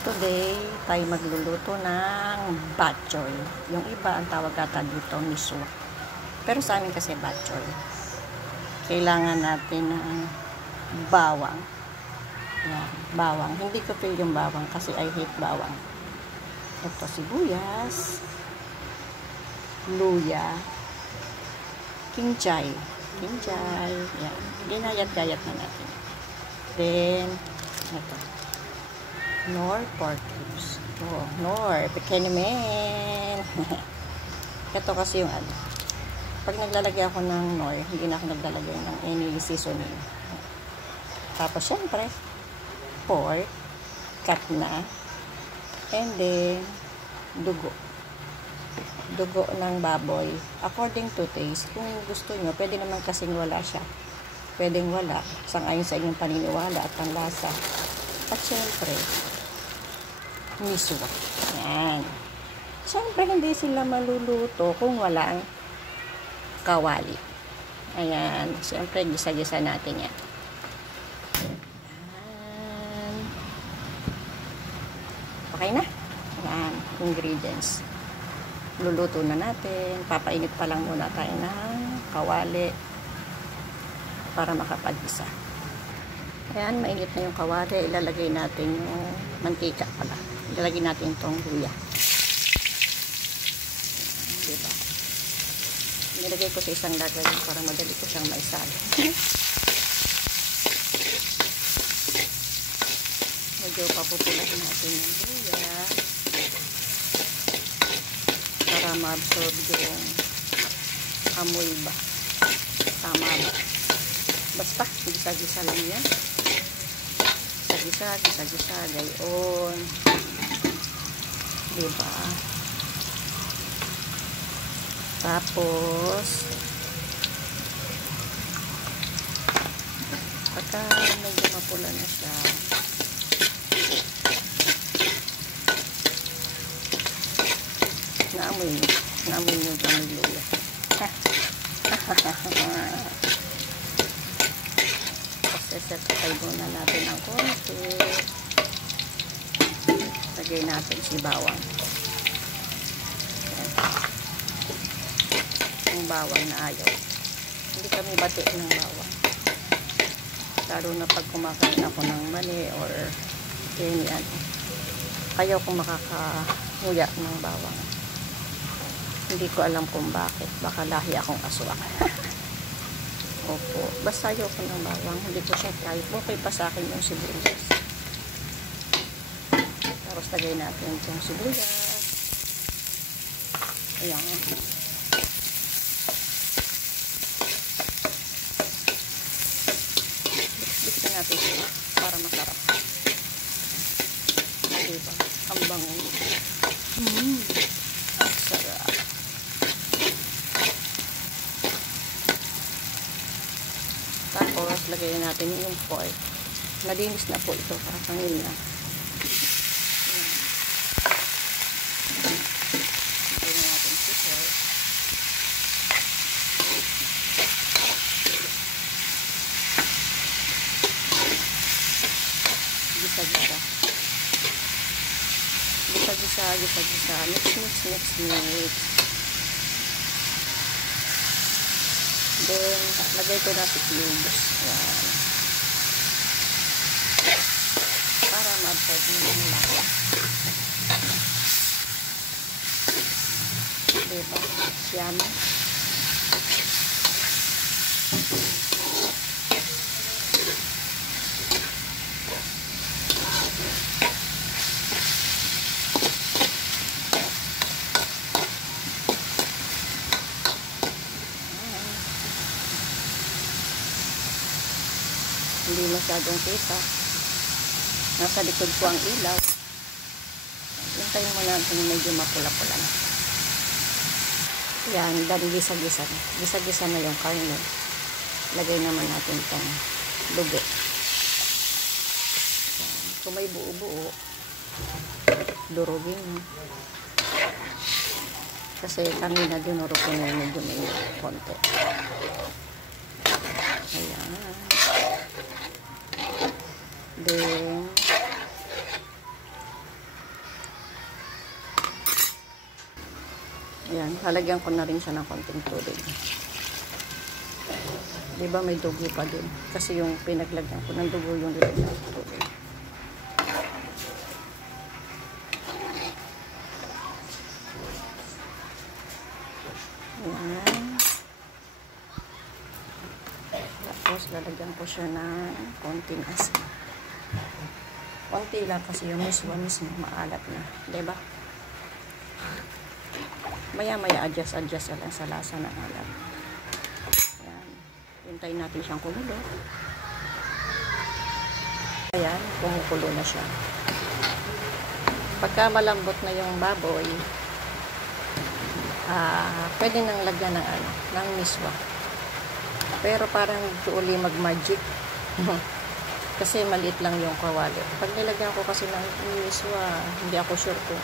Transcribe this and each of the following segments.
Today, tayo magluluto ng bok choy. Yung iba, ang tawag ata dito, miswa. Pero sa amin kasi bok choy. Kailangan natin ng bawang. Yan, bawang. Hindi ko feel yung bawang kasi I hate bawang. Ito, sibuyas, luya, kimchi. Yan. Ginayat-gayat na natin. Then, ito. Nor pork cubes. Oh, nor. Pekenemen. Ito kasi yung ano. Pag naglalagay ako ng nor, hindi na ako naglalagay ng any seasoning. Tapos, syempre, pork. Cut na. And then, dugo. Dugo ng baboy. According to taste. Kung gusto nyo, pwede naman kasing wala siya. Pwedeng wala. Sang-ayon sa inyong paniniwala at panlasa. At syempre, miswa. Yan. Syempre, hindi sila maluluto kung walang kawali. Ayan. Syempre, gisa-gisa natin yan. Ayan. Okay na. Ayan. Ingredients. Luluto na natin. Papainit pa lang muna tayo ng kawali para makapag-isa. Ayan, mainit na yung kawali. Ilalagay natin yung mantika pala. Ilalagay natin itong luya. Diba? Nilagay ko sa isang lagayan para madali ko siyang maisali. Medyo papupulahin natin yung luya para ma-absorb yung amoy ba. Tama ba? Basta, gisa-gisa lang yan. Gisa-gisa, gayon. Diba? Tapos, pagka medyo mapula na siya, naamoy nyo ang luya. Set-aside muna natin ang konti. Lagay natin si bawang. Ang bawang na ayaw. Hindi kami bati ng bawang. Lalo na pag kumakain ako ng mani or any ano. Ayaw kong makakahuya ng bawang. Hindi ko alam kung bakit. Baka lahi akong aswang. Opo. Basta ayoko ng bawang. Hindi ko siya type. Okay pa sa akin yung sibuyas. Tapos lagay natin itong sibuyas. Ayan. Bigyan natin siya para masarap. Diba? Ang bango. Ang sarap. Tapos, lagyan natin yung pork. Malinis na po ito. Kakangil na. Lagyan natin si pork. Gisa-gisa. Gisa-gisa. Mix. Then, lagay ko na si cubes. Yan. Para ma-absorb nyo yung lasa. Diba? Yummy. Hindi masyadong kita. Nasa likod ko ang ilaw. Hintayin mo natin medyo mapula-pula na. Yan, dan gisa-gisa na. Gisa-gisa na yung karne. Lagay naman natin itong lubi. Yan. Kung may buo-buo, durugin mo. Kasi kami na dinuro ko na medyo may konti. Ayan. Then, Ayan, lalagyan ko na rin siya ng konting tubig. Diba may dugo pa din? Kasi yung pinaglagyan ko ng dugo yung nilagyan ng tubig. Ayan. Tapos lalagyan ko siya ng konting asin. Konti lang kasi yung mismo maalat na. Diba? Maya-maya adjust lang sa lasa ng alat. Ayan. Hintayin natin siyang kumulo. Ayan, kumukulo na siya. Pagka malambot na yung baboy, pwede nang lagyan ng miswa. Pero parang uli mag-magic. Kasi maliit lang yung kawali. Pag nilagyan ko kasi ng miswa, hindi ako sure kung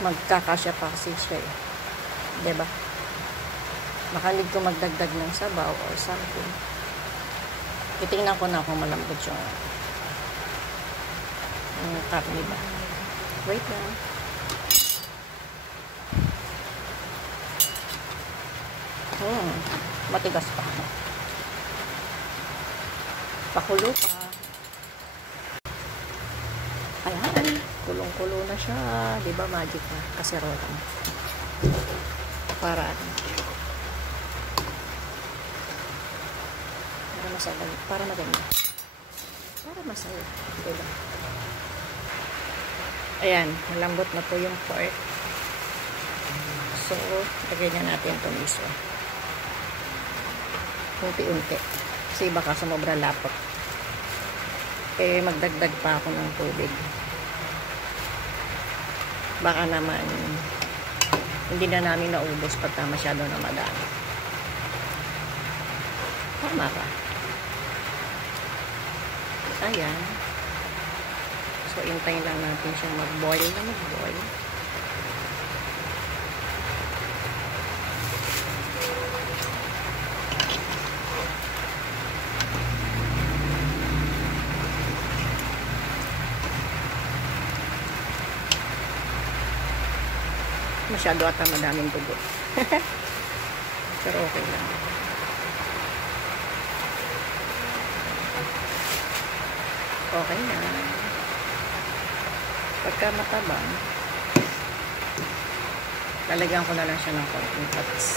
magkakasya pa kasi siya eh. Diba? Makalig ko magdagdag ng sabaw or something. Titingnan ko na kung malambot yung karne ba. Wait lang. Matigas pa. Pakulo pa. Ayan. Kulong-kulo na siya. Diba magic na? Kaserola na. Para masaya. Para maganda. Para masaya. Diba? Ayan. Malambot na po yung pork. So, lagyan na natin itong iso. Unti-unti. Kasi baka sumobra lapot. Eh, magdagdag pa ako ng tubig. Baka naman hindi na namin naubos pagka masyado na madami. Tama ba? Ayan. So, intayin lang natin siyang mag-boil na mag-boil. Masyado ata madaming dugo. Pero okay lang. Okay na. Pagka matabang, lalagyan ko na lang siya ng konting patis.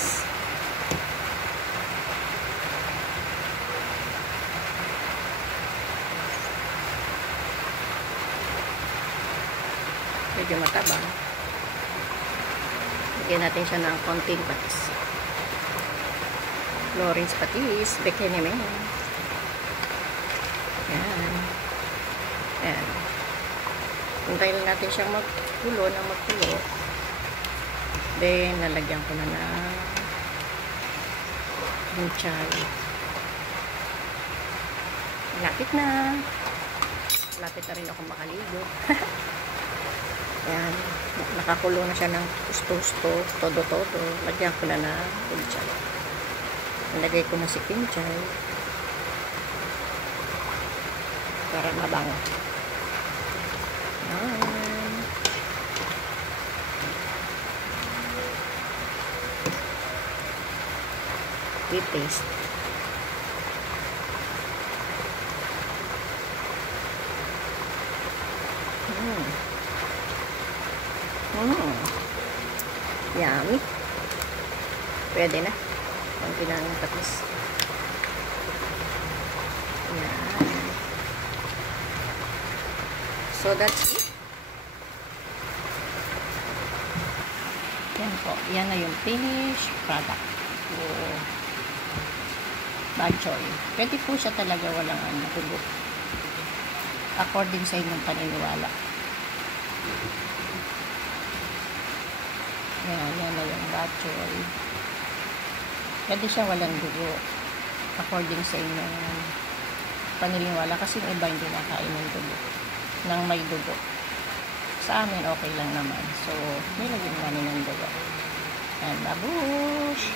Medyo matabang. Lagyan natin siya ng konting patis. Lawrence patis, Bekenemen. Ayan. Ayan. Hintayin lang natin siyang magkulo ng magkulo. Then, lalagyan ko na ng pinchay. Lapit na. Lapit na rin ako makaligo. Ayan. Nakakulo na siya ng gusto-gusto, todo-todo. Lagyan ko na ng pinchay. Nilagay ko na si pinchay para mabango. Ayan. I-taste. Yummy. Pwede na. Konti lang ng patis. Yan. So, that's it. Yan po. Yan na yung finished product. So, bad choy. Pwede po siya talaga walang tubo. According sa inyong paniniwala. Yan na yung bad choy. Pwede siya walang dugo. According sa inyong paniniwala. Kasi yung iba hindi nakain ng dugo. Nang may dugo. Sa amin, okay lang naman. So, nilagyan namin ng dugo. And babush!